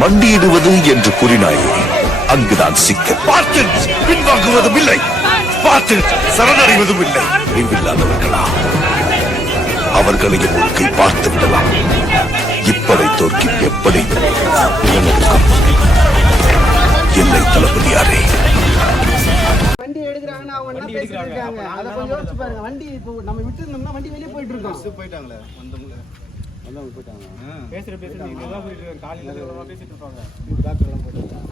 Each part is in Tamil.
மண்டியிடுவது என்று கூறினாயே, அங்குதான் சிக்கல். பார்த்து பின்வாங்குவதும் இல்லை, பார்த்து சரணடைவதும் இல்லை. அறிவில்லாதவர்களா? அவர்களையும் ஒரு கை பார்த்து விடலாம். இப்படை தோற்கி எப்படி நிலநடுக்கம்? எல்லை தளபதியாரே, வண்டி எடுக்கிறாங்கன்னா அவங்க என்ன பேசிட்டு இருக்காங்க அதை கொஞ்சம் யோசிச்சு பாருங்க. வண்டி இப்போ நம்ம விட்டு இருந்தோம்னா வண்டி வெளியே போயிட்டு இருக்கோம். போயிட்டாங்களே வந்தவங்க போயிட்டாங்க.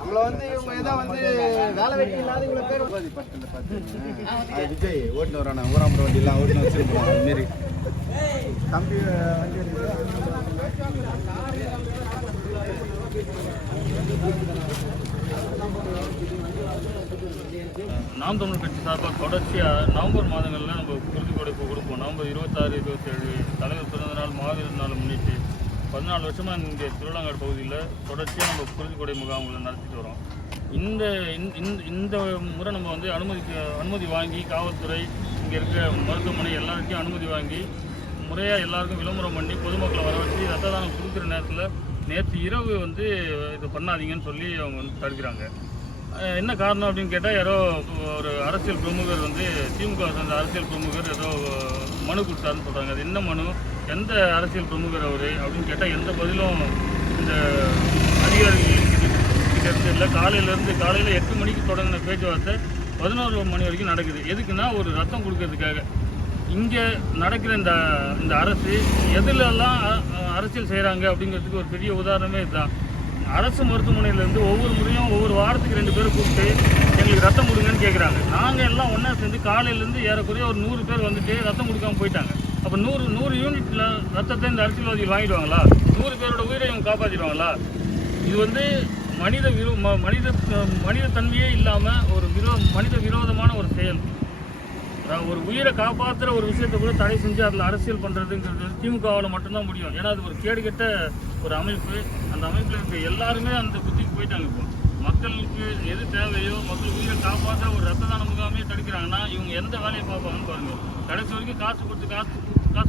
நம்மள வந்து இவங்க ஏதோ வந்து வேலை வெட்டி இல்லாத இவ்வளவு பேர் விஜய் ஓட்டுன்னு வரான ஊராம்பரம் வண்டி எல்லாம் ஓட்டுன்னு வச்சிருப்பாங்க. அது மாரி தம்பி நாம் தமிழர் கட்சி சார்பாக தொடர்ச்சியாக நவம்பர் மாதங்களில் நம்ம உறுதிக்கொடை கொடுப்போம். நவம்பர் 26, 27 தலைவர் பிறந்த நாள், மாவீரர் நாளை முன்னிட்டு 14 வருஷமாக இங்கே திருவிழாங்காடு பகுதியில் தொடர்ச்சியாக நம்ம குருதிக்கொடை முகாம்களை நடத்திட்டு வரோம். இந்த முறை நம்ம வந்து அனுமதி வாங்கி காவல்துறை, இங்கே இருக்க மருத்துவமனை எல்லாருக்கும் அனுமதி வாங்கி முறையாக எல்லாருக்கும் விளம்பரம் பண்ணி பொதுமக்களை வர வச்சு ரத்த தானம் கொடுக்குற நேரத்தில் நேற்று இரவு வந்து இது பண்ணாதீங்கன்னு சொல்லி அவங்க வந்து தடுக்கிறாங்க. என்ன காரணம் அப்படின்னு கேட்டால், யாரோ ஒரு அரசியல் பிரமுகர் வந்து திமுக சேர்ந்த அரசியல் பிரமுகர் ஏதோ மனு கொடுத்தாருன்னு சொல்கிறாங்க. அது என்ன மனு, எந்த அரசியல் பிரமுகர் அவர் அப்படின்னு கேட்டால் எந்த பதிலும் இந்த அதிகாரிகிட்ட இருந்து இல்லை. காலையில் 8 மணிக்கு தொடங்கின பேச்சுவார்த்தை 11 மணி வரைக்கும் நடக்குது. எதுக்குன்னா ஒரு ரத்தம் கொடுக்கறதுக்காக. இங்கே நடக்கிற இந்த அரசு எதுலெல்லாம் அரசியல் செய்கிறாங்க அப்படிங்கிறதுக்கு ஒரு பெரிய உதாரணமே இதுதான். அரசு மருத்துவமனையிலேருந்து ஒவ்வொரு முறையும் ஒவ்வொரு வாரத்துக்கு 2 பேரை கூப்பிட்டு எங்களுக்கு ரத்தம் கொடுங்கன்னு கேட்குறாங்க. நாங்கள் எல்லாம் ஒன்றா சேர்ந்து காலையிலேருந்து ஏறக்குறைய ஒரு 100 பேர் வந்துட்டு ரத்தம் கொடுக்காமல் போயிட்டாங்க. அப்போ 100 யூனிட்டில் ரத்தத்தை இந்த அரசியல்வாதிகள் வாங்கிடுவாங்களா? 100 பேரோட உயிரை இவங்க காப்பாற்றிடுவாங்களா? இது வந்து மனித தன்மையே இல்லாமல் ஒரு மனித விரோதமான ஒரு செயல். ஒரு உயிரை காப்பாற்றுற ஒரு விஷயத்தை கூட தடை செஞ்சு அதில் அரசியல் பண்ணுறதுங்கிறது திமுகவால் மட்டும்தான் முடியும். ஏன்னா அது ஒரு கேடுகெட்ட ஒரு அமைப்பு. அந்த அமைப்பில் இருக்க எல்லாருமே அந்த புத்திக்கு போயிட்டாங்க. இப்போ மக்களுக்கு எது தேவையோ, மக்கள் உயிரை காப்பாற்ற ஒரு ரத்த தான முகாமே தடுக்கிறாங்கன்னா இவங்க எந்த வேலையை பார்ப்பாங்கன்னு பாருங்கள். கடைசி வரைக்கும் காசு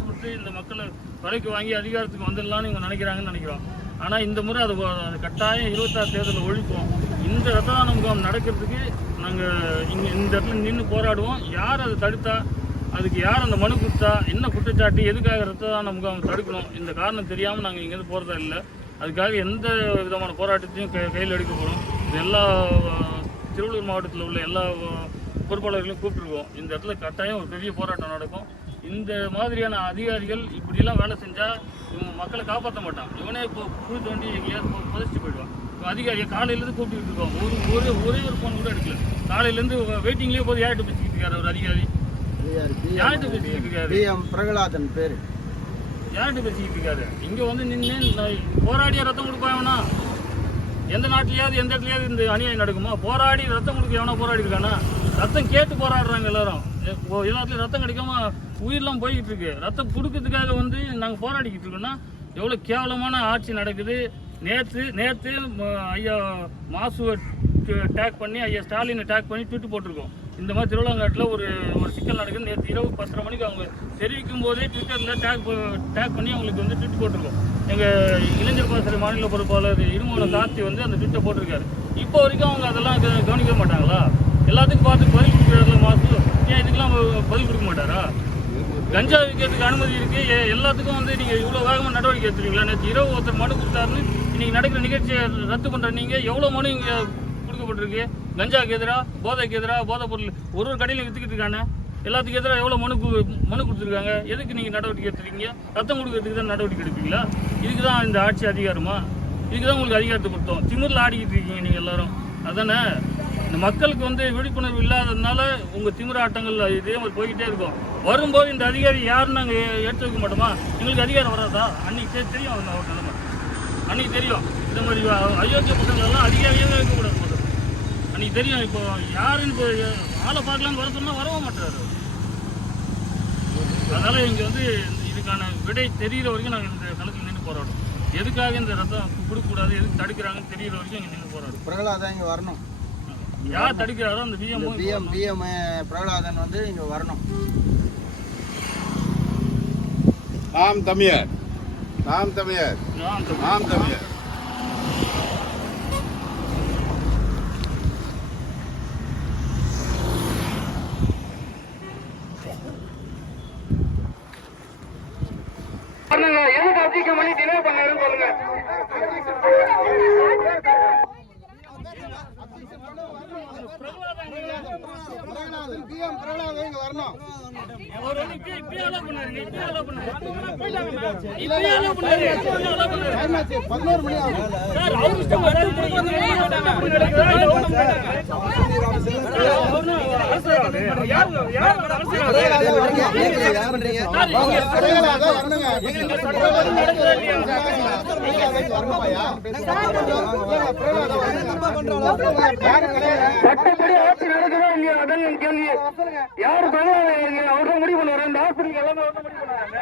கொடுத்து இந்த மக்களை விலைக்கு வாங்கி அதிகாரத்துக்கு வந்துடலான்னு இவங்க நினைக்கிறோம். ஆனால் இந்த முறை அது கட்டாயம் 26 தேர்தலில் ஒழிப்போம். இந்த ரத்த தான முகாம் நடக்கிறதுக்கு நாங்கள் இந்த இடத்துல நின்று போராடுவோம். யார் அதை தடுத்தா, அதுக்கு யார் அந்த மனு கொடுத்தா, என்ன குற்றச்சாட்டு, எதுக்காக ரத்த தான முகாம் தடுக்கணும், இந்த காரணம் தெரியாமல் நாங்கள் இங்கேருந்து போகிறதா இல்லை. அதுக்காக எந்த விதமான போராட்டத்தையும் கையில் எடுக்க போகிறோம். இது எல்லா திருவள்ளூர் மாவட்டத்தில் உள்ள எல்லா பொறுப்பாளர்களையும் கூப்பிட்டுருக்கோம். இந்த இடத்துல கட்டாயம் ஒரு பெரிய போராட்டம் நடக்கும். இந்த மாதிரியான அதிகாரிகள் இப்படிலாம் வேலை செஞ்சால் இவங்க மக்களை காப்பாற்ற மாட்டான். இவனே இப்போ குழி தோண்டி எங்கேயாவது புதைச்சிட்டு போயிடுவான். அதிகாரியை காலையிலேருந்து கூப்பிட்டு இருக்கோம். ஒரே ஒரு ஃபோன் கூட எடுக்கல. காலையிலேருந்து வெயிட்டிங்லேயே போது யார்கிட்ட பேசிக்கிட்டு இருக்காரு ஒரு அதிகாரி? யார்கிட்ட பேசிக்கிட்டு இருக்காரு? பிரகலாதன் பேர். யார்கிட்ட பேசிக்கிட்டு இருக்காரு? இங்கே வந்து நின்று போராடிய ரத்தம் கொடுப்பாங்கன்னா எந்த நாட்டிலையாவது எந்த இடத்துலையாவது இந்த அநியாயம் நடக்குமா? போராடி ரத்தம் கொடுக்க எவனா போராடி இருக்கானா? ரத்தம் கேட்டு போராடுறாங்க எல்லாரும். எல்லாத்துலேயும் ரத்தம் கிடைக்காம உயிரெலாம் போய்கிட்டு இருக்கு. ரத்தம் கொடுக்கறதுக்காக வந்து நாங்கள் போராடிக்கிட்டு இருக்கோம்னா எவ்வளோ கேவலமான ஆட்சி நடக்குது. நேற்று ஐயா மாசுவை டேக் பண்ணி, ஐயா ஸ்டாலினை டேக் பண்ணி ட்விட்டு போட்டிருக்கோம். இந்த மாதிரி திருவிழாங்காட்டில் ஒரு சிக்கல் நடக்குது. நேற்று இரவு 10:30 மணிக்கு அவங்க தெரிவிக்கும் போதே ட்விட்டரில் டேக் பண்ணி அவங்களுக்கு வந்து ட்விட் போட்டிருக்கோம். எங்கள் இளைஞர் பாசறை மாநில பொறுப்பாளர் இருமோன கார்த்தி வந்து அந்த ட்விட்டை போட்டிருக்காரு. இப்போ வரைக்கும் அவங்க அதெல்லாம் கவனிக்க மாட்டாங்களா? எல்லாத்துக்கும் பார்த்து பதில் கொடுக்குறாருல மாசு, ஏன் இதுக்கெல்லாம் பதில் கொடுக்க மாட்டாரா? கஞ்சா விற்கிறதுக்கு அனுமதி இருக்குது, எல்லாத்துக்கும் வந்து நீங்கள் இவ்வளோ வேகமாக நடவடிக்கை எடுத்துருவீங்களா? நேற்று இரவு ஒருத்தர் மனு கொடுத்தாருன்னு இன்றைக்கி நடக்கிற நிகழ்ச்சியை ரத்து பண்ணுற நீங்கள் எவ்வளோ மனு இங்கே கொடுக்கப்பட்டிருக்கு? கஞ்சாவுக்கு எதிராக, போதைக்கு எதிராக, போதைப் பொருள் ஒரு கடையிலும் விற்றுக்கிட்டு இருக்காங்க. எல்லாத்துக்கும் எதிராக எவ்வளோ மனு கொடுத்துருக்காங்க. எதுக்கு நீங்கள் நடவடிக்கை எடுத்துருக்கீங்க? ரத்தம் கொடுக்கறதுக்கு தான் நடவடிக்கை எடுப்பீங்களா? இதுக்கு தான் இந்த ஆட்சி அதிகாரமா? இதுக்கு தான் உங்களுக்கு அதிகாரத்தை கொடுத்தோம். திமிரில் ஆடிக்கிட்டு இருக்கீங்க நீங்கள் எல்லாரும். அதானே இந்த மக்களுக்கு வந்து விழிப்புணர்வு இல்லாததுனால உங்கள் திமிராட்டங்கள் இதே மாதிரி போய்கிட்டே இருக்கும். வரும்போது இந்த அதிகாரி யாருன்னு நாங்கள் எடுத்து வைக்க மாட்டோமா? எங்களுக்கு அதிகாரம் வராதா? அன்றைக்கி தெரியும் அவர் நிலைமை. அன்றைக்கி தெரியும் இந்த மாதிரி அயோக்கிய பசங்களெல்லாம் அதிகாரியாகவே இருக்கக்கூடாது. அன்றைக்கி தெரியும். இப்போ யாருன்னு இப்போ ஆளை பார்க்கலான்னு வர சொன்னால் வரவும் மாட்டாரு. அதனால் இங்கே வந்து இதுக்கான விடை தெரிகிற வரைக்கும் நாங்கள் இந்த களத்தில் நின்று போராடும். எதுக்காக இந்த ரத்தம் கொடுக்கக்கூடாது, எதுக்கு தடுக்கிறாங்கன்னு தெரிகிற வரைக்கும் இங்கே நின்று போராடும். பிரகலாதன் இங்கே வரணும். யார் தடுக்கிறாரோ அந்த பிஎம் பிரகலாதன் வந்து இங்கே வரணும். நாம் தமிழர். வரணும். அவர் வந்து இப்பயே allow பண்ணாரு. இப்பயே allow பண்ணாரு. இப்பயே allow பண்ணாரு. டைம் ஆச்சு, 11 மணி ஆகுது. சார் அவர் இஷ்டம் வராது. சட்டப்படி ஆட்சி நடக்குதா இல்லையா அதான் என் கேள்வி. யாரு அவர்தான் முடிவு பண்ணுவாரு. இந்த ஹாஸ்பிட்டல் எல்லாமே அவர்தான் முடிவு பண்ணுவாங்க.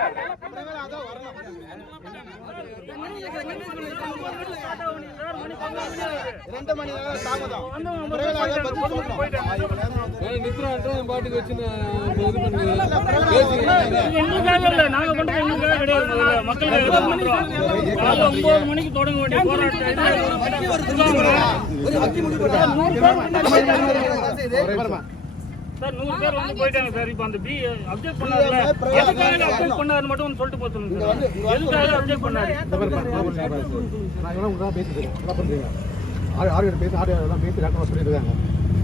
2 மணி நேரம் தாமதம். எங்களுக்காக இல்ல, நாங்க பண்றது எங்களுக்காக கிடையாது. மக்களுக்காக 9 மணிக்கு தொடங்க வேண்டிய போராட்டம் சார் 100 பேர் வந்து போயிட்டாங்க சார். இப்ப அந்த பி அப்டேட் பண்ணாருல, எதுக்காக அப்டேட் பண்ணாரு மட்டும் சொல்லிட்டு போத்துங்க சார். எதுக்காக அப்டேட் பண்ணாரு?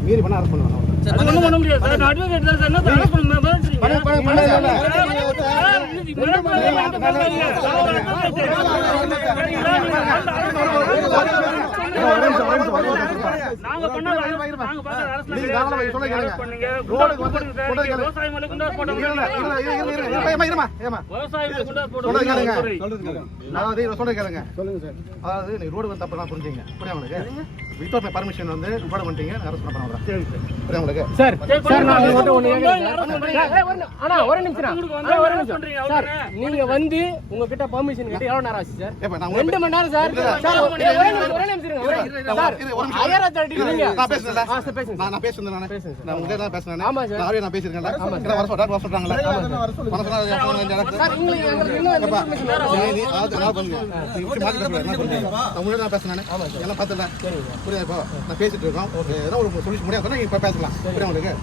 மீறி பண்ண அரசு பண்ணுவாங்க. ஒண்ணும் பண்ண முடியாது சார். அட்வொகேட் தான் சார். என்ன அரசு பண்ணுங்க நாங்க பண்ணாத நாங்க பார்த்த அரசு பண்ணுங்க. விவசாய மேல குண்டாஸ் போட்டோம். விவசாய மேல குண்டாஸ் போட்டோம். அதாவது நீ ரோடு வந்து தப்பு தான் புரிஞ்சுங்க. புரியா உங்களுக்கு? வித்தவுட் மை பர்மிஷன் வந்து ரோடு வந்துட்டீங்க, அரசு பண்ண போறேன். சரி சார். புரியா உங்களுக்கு? சார் நான் ஒரு நிமிஷம் சார். நீங்க வந்து உங்ககிட்ட பெர்மிஷன் கேட்டு எவ்வளவு நேரம் ஆச்சு சார்? 2 மணி நேரம் சார். சார் ஒரே நிமிஷம் இருங்க. சார் ஹையர் அத்தாரிட்டி நீங்க நான் பேசுறேன். பேசுங்க. நான் பேசுறேன். நான் உங்க தான் பேசுறேன். ஆமா சார். நான் பேசிருக்கேன். வர சொல்றாங்களா? சார் உங்களுக்கு எங்களுக்கு இன்னும் இன்ஃபர்மேஷன் நான் பேசுறேன். எல்லாம் பார்த்துட்டேன். புரியுது? இப்போ நான் பேசிட்டு இருக்கோம். ஏதோ ஒரு சொல்யூஷன் முடியாது சொன்னா நீங்க இப்ப பேசலாம். புரியுது உங்களுக்கு?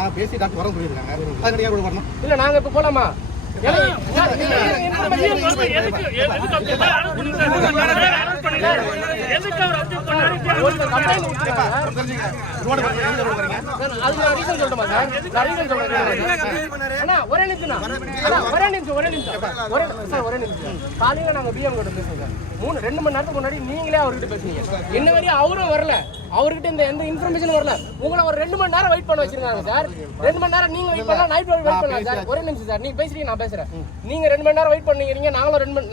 நான் பேசி டாக்டர் வரணும் சொல்லியிருக்காங்க. அதுக்கு யாரோட வரணும்? இல்ல நாங்க இப்ப போலாமா? காலையில நாங்க பிஎம் கிட்ட பேசுவோம் சார். 2 மணி நேரத்துக்கு முன்னாடி நீங்களே அவர்கிட்ட பேசுனீங்க. என்ன வரையும் அவரும் வரல. அவர்கிட்ட எந்த இன்ஃபர்மேஷன் வரல. உங்களை ஒரு 2 மணி நேரம் வெயிட் பண்ண வச்சிருக்காங்க சார். 2 மணி நேரம் நீங்க வெயிட் பண்ணலாம், நைட் வெயிட் பண்ணலாம் சார். ஒரே நிமிஷம் சார். நீங்க பேசுறீங்க, நான் பேசுறேன். நீங்க 2 மணி நேரம் வெயிட் பண்ணீங்க.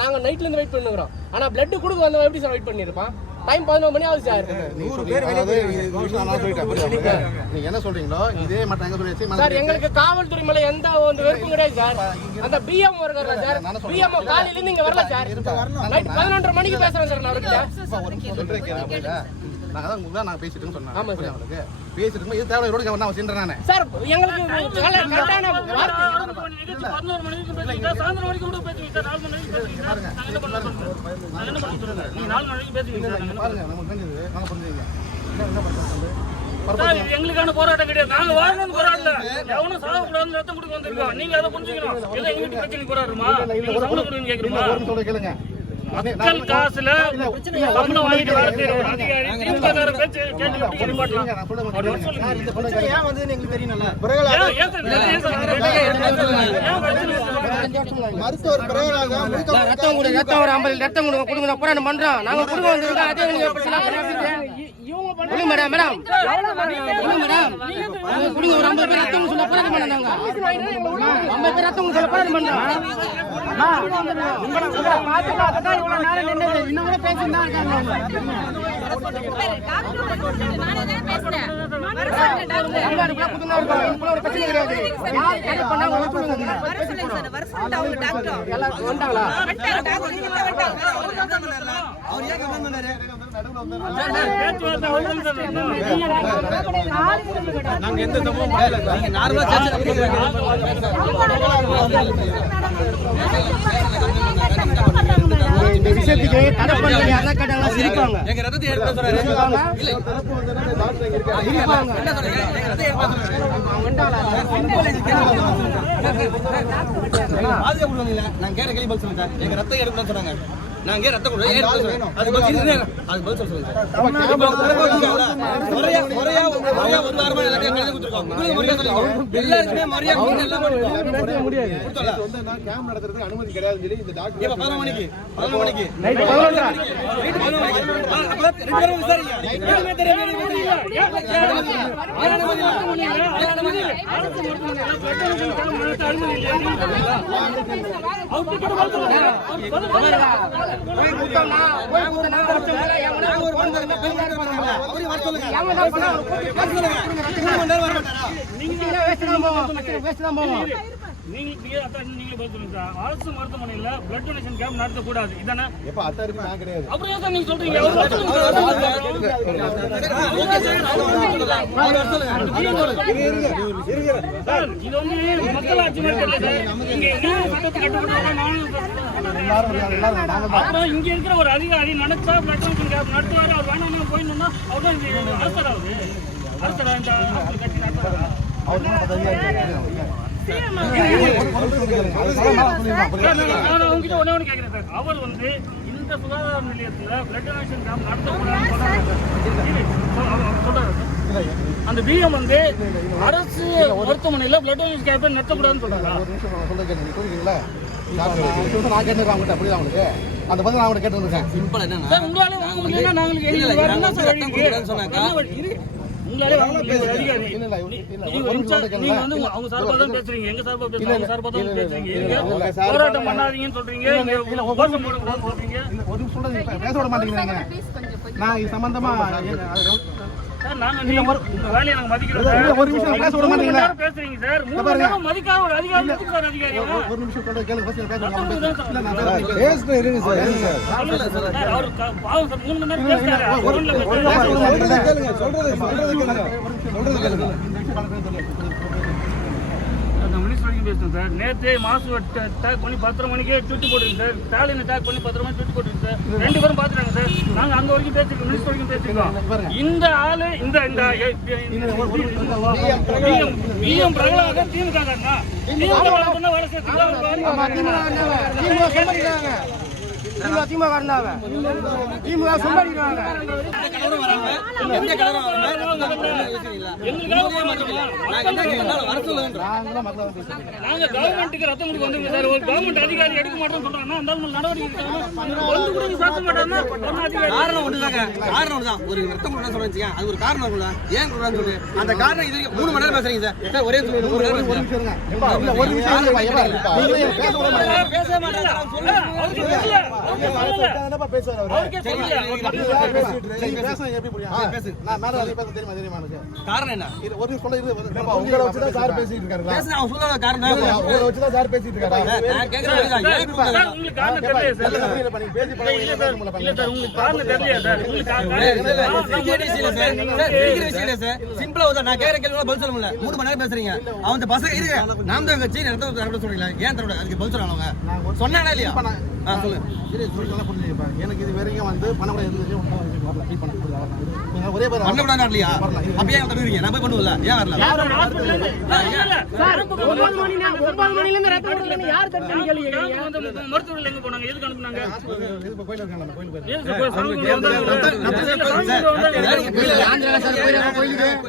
நாங்க நைட்ல இருந்து வெயிட் பண்ணுறோம். ஆனா பிளட் கொடுக்க வந்தவன் எப்படி சார் வெயிட் பண்ணிருப்பான்? டைம் 11 மணி ஆகுது சார். 100 பேர் நீங்க என்ன சொல்றீங்களோ இதே மட்டும் எங்க சொல்லி சார். எங்களுக்கு காவல்துறை மேல எந்த ஒரு வெறுப்பும் கிடையாது சார். அந்த பிஎம் வருகிறார் சார். பிஎம் காலையில இருந்து இங்க வரல சார். நைட் 11:30 மணிக்கு பேசுறேன் சார். நான் அவர்கிட்ட நான் பேசிட்டு சொன்னேன். ஆமா சார். உங்களுக்கு பேசிட்டு இது தேவை ரோடு நான் வச்சிருந்தேன் நானே சார். எங்களுக்கு கரெக்டான வார்த்தை 11 மணிக்கு பேசுறீங்க. சாயந்தரம் வரைக்கும் கூட பேசுவீங்க சார். 4 மணிக்கு பேசுவீங்க சார். நாங்க என்ன பண்ணலாம்? நீங்க 4 மணிக்கு பேசுவீங்க சார். பாருங்க நம்ம தெரிஞ்சது நாங்க புரிஞ்சுங்க. என்ன பண்றது? சார் எங்களுக்கான போராட்டம் கிடையாது. நாங்க வாழணும்னு போராடல. எவனும் சாகக்கூடாதுன்னு ரத்தம் கொடுக்க வந்திருக்கோம். நீங்க அதை புரிஞ்சுக்கணும். இல்ல எங்க வீட்டு பிரச்சனை போராடுமா? நீங்க சம்பளம் கொடுன்னு கேக்குறீமா? கேளுங்க. மக்கள் காசுல சம்பளம் வாங்கிட்டு வரது ஒரு அதிகாரி திமுககார பேச்சு கேட்டு நிப்பாட்டலாம். ஏன் வந்து எங்களுக்கு தெரியணும்ல. மருத்துவர் பிரகலாத ரத்தம் ஒரு 50 ரத்தம் கொடுங்க போராட்டம் பண்றோம். நாங்க கொடுக்க வந்திருக்கோம். அதே மேடம் மேடம் கொடுங்க. ஒரு 50 பேர் ரத்தம் சொல்ல போராட்டம் பண்ணாங்க. 50 பேர் ரத்தம் சொல்ல போராட்டம் பண்றோம். இன்னும் கூட பேசிட்டு தான் இருக்காங்க. நாங்க எந்த தப்பும் பண்ணல. நீங்க நார்மலா இந்த விஷயத்துக்கு தடை பண்ணி யாரா கேட்டாங்களா சிரிப்பாங்க. எங்க ரத்தத்தை எடுக்க சொல்றாரு. இல்ல சிரிப்பாங்க. பாதியா கொடுவாங்க. நான் கேட்ட கேள்வி பதில் சொல்லுங்க. எங்க ரத்தம் எடுக்கணும்னு சொன்னாங்க. நான் இங்கே ரத்தம் கொடுறேன் அது பதில் சொல்லுங்க முறையா ஒரு வாரமா எல்லாத்தையும் எழுதி கொடுத்துருக்கோம் எல்லாருக்குமே மரியாதை முடியாது நான் கேம்ப் நடத்துறதுக்கு அனுமதி கிடையாது சொல்லி இந்த டாக்டர் 11 மணிக்கு நைட் 11 நீங்க சொல்லுங்க அரசு மருத்துவமனையில பிளட் டொனேஷன் கேம்ப் நடத்தக்கூடாது இதானே எப்ப அத்தாருக்கு நான் கிடையாது அப்புறம் ஏன் நீங்க சொல்றீங்க இது வந்து மக்களாட்சி அப்புறம் இங்க இருக்கிற ஒரு அதிகாரி நினைச்சா பிளட் டொனேஷன் கேம்ப் நடத்துவாரு அவர் வேணாம் போயிடணும்னா அவர் தான் அரசராவது அரசரா இந்த கட்சி நடத்துவாரா உங்ககிட்ட ஒண்ணே ஒண்ணு கேட்கிறேன் சார் அவர் வந்து இந்த சுகாதார நிலையத்துல பிளட் டொனேஷன் கேம்ப் நடத்தக்கூடாதுன்னு அந்த பிஎம் வந்து அரசு மருத்துவமனையில பிளட் டொனேஷன் கேம்ப் நடத்தக்கூடாதுன்னு சொல்றாங்க நான் கேட்டு அவங்ககிட்ட அப்படிதான் அவங்களுக்கு அந்த பதில் நான் அவங்ககிட்ட கேட்டுருக்கேன் சிம்பிள் என்னன்னா சார் உங்களால வாங்க முடியலன்னா நாங்களுக்கு என்ன சார் உங்களாலே வாங்க முடியாது அதிகாரி நீங்க வந்து அவங்க சார்பா தான் பேசுறீங்க எங்க சார்பா பேசுறீங்க சார்பா தான் பேசுறீங்க போராட்டம் பண்ணாதீங்கன்னு சொல்றீங்க கோஷம் போடுங்க சொல்றீங்க ஒரு நிமிஷம் சொல்றது பேச விட மாட்டேங்கிறாங்க நான் இது சம்பந்தமா சார் நாங்க நீங்க வேலையை நாங்க மதிக்கிறோம் சார் ஒரு நிமிஷம் பேச விட மாட்டீங்களா பேசுறீங்க சார் 3 மணி நேரம் மதிக்காத ஒரு அதிகாரி எதுக்கு சார் அதிகாரி ஒரு நிமிஷம் சொல்றது கேளுங்க ஃபர்ஸ்ட் பேச பேசுறேன் இருங்க சார் அவர் பாவம் சார் 3 மணி நேரம் பேசுறாரு போன்ல சொல்றதை கேளுங்க சொல்றதை கேளுங்க பேசுறேன் சார் நேற்று மாசு அட்டாக் பண்ணி 10 மணிக்கே ட்விட் போட்டுருக்கு சார் ஸ்டாலின் அட்டாக் பண்ணி 10 மணிக்கு ட்விட் போட்டுருக்கு சார் 2 பேரும் பாத்துட்டாங்க சார் நாங்க அங்க வரைக்கும் பேசிருக்கோம் மினிஸ்டர் வரைக்கும் பேசிருக்கோம் இந்த ஆளு இந்த பிஎம் பிரகலாத திமுக காரனா திமுக வேலை சேர்த்துக்காங்க திமுக வரலாங்க திமுக சொல்லாடிக்கிறாங்க நாங்க கவர்மெண்ட்டுக்கு ரத்தம் கொடுக்க வந்து சார் ஒரு கவர்மெண்ட் அதிகாரி எடுக்க மாட்டோம்னு சொல்றாங்கன்னா அந்த நடவடிக்கை வந்து கூட சாத்த மாட்டாங்கன்னா காரணம் ஒண்ணுதாங்க காரணம் ஒண்ணுதான் ஒரு ரத்தம் கொடுக்க சொல்றீங்க அது ஒரு காரணம் இருக்குல்ல ஏன் கொடுறான்னு சொல்லி அந்த காரணம் இது 3 மணி நேரம் பேசுறீங்க சார் ஒரே 3 மணி நேரம் பேச மாட்டாங்க காரணம் என்ன உங்களை வச்சுதான் சார் பேசிட்டு இருக்காரு அவன் சொல்ல காரணம் உங்களை வச்சுதான் சார் பேசிட்டு இருக்காரு நான் கேக்குறேன் உங்களுக்கு காரணம் தெரியல சார் இல்ல சார் உங்களுக்கு காரணம் தெரியல சார் உங்களுக்கு சிம்பிளா நான் கேக்குற கேள்வி பதில் சொல்ல முடியல 3 மணி நேரம் பேசுறீங்க அவன் பசங்க இருக்கு நாம் தான் கட்சி நடத்த தரப்பட சொல்றீங்களா ஏன் தரப்பட அதுக்கு பதில் சொல்றாங்க சொன்னானா இல்லையா சொல்லுங்க எனக்கு இது வரைக்கும் வந்து பண்ணக்கூடாது ஒரே பேர் பண்ணக்கூடாது வரலையா அப்படியே தருவீங்க நான் போய் பண்ணுவல ஏன் வரல 9 மணில இருந்து ரத்தம் கொடுக்கணும் யார் தடுத்து கேளுங்க மருத்துவர்கள் எங்க போனாங்க எதுக்கு அனுப்புனாங்க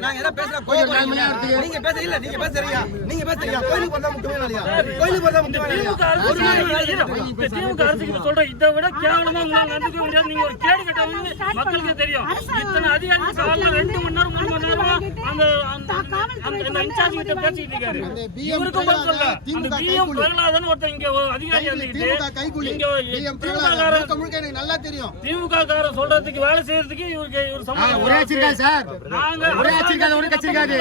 நாங்க என்ன பேசுறோம் நீங்க பேச இல்ல நீங்க பேசுறீங்க நீங்க பேசுறீங்க கோயிலுக்கு போறதா முக்கியமே இல்லையா கோயிலுக்கு போறதா முக்கியமே இல்லையா திமுக அரசுக்கு சொல்ற இதை விட கேவலமா உங்களால நடந்துக்க முடியாது நீங்க ஒரு கேடு கட்டவங்க மக்களுக்கு தெரியும் இத்தனை அதிகாரி காலைல 2 மணி நேரம் 3 மணி நேரம் அந்த இன்சார்ஜ் கிட்ட பேசிட்டு இருக்காரு இவருக்கும் பதில் சொல்ல அந்த பிஎம் பிரகலாதன் ஒருத்தர் இங்க அதிகாரி வந்துட்டு நல்லா தெரியும் திமுக காரன் சொல்றதுக்கு வேலை செய்யறதுக்கு இவருக்கு ஒரு சம்பளம் ஒரே ஆட்சிக்காது சார் ஒரே ஆட்சிக்காது ஒரே கட்சி இருக்காது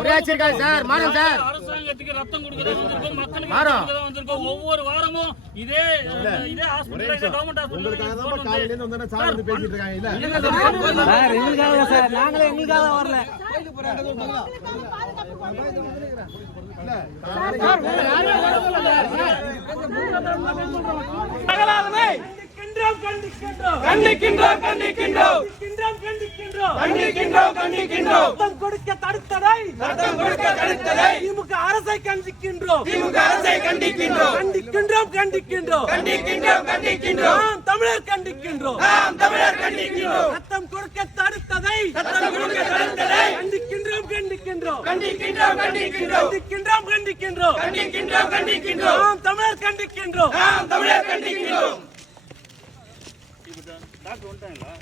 ஒரே ஆட்சிக்காது சார் மாறும் சார் அரசாங்கத்துக்கு ரத்தம் கொடுக்கறதா வந்திருக்கோம் மக்களுக்கு கொடுக்கறதா வந்திருக்கோம் ஒவ்வொரு வாரமும் இதே ஹாஸ்பிடல் கவர்மெண்ட் ஹாஸ்பிடல் காலையில இருந்து வந்தா சார் வந்து பேசிட்டு இருக்காங்க இல்ல சார் எங்களுக்காக சார் நாங்களே எங்களுக்காக வரல கண்டிக்கின்றோம் ரத்தம் கொடுக்க தடுத்ததை திமுக அரசை கண்டிக்கின்றோம். நாம் தமிழர் கண்டிக்கின்றோம். ரத்தம் கொடுக்க தடுத்ததை கண்டிக்கின்றோம். நாம் தமிழர் கண்டிக்கின்றோம். டாக்டர் வந்துட்டாங்களா?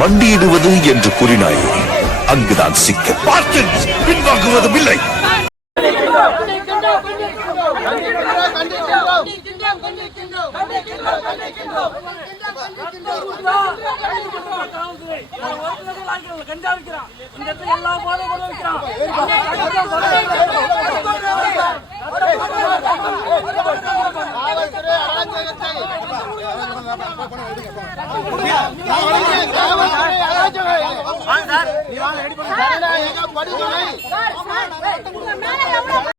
மண்டியிடுவது என்று கூறினாயே அங்குதான் சிக்கல். பார்த்து பின்வாங்குவதும் இல்லை. எல்லா போதைகளும் வைக்கிறான். வாங்க சார், நீ வாங்க ரெடி பண்ணு.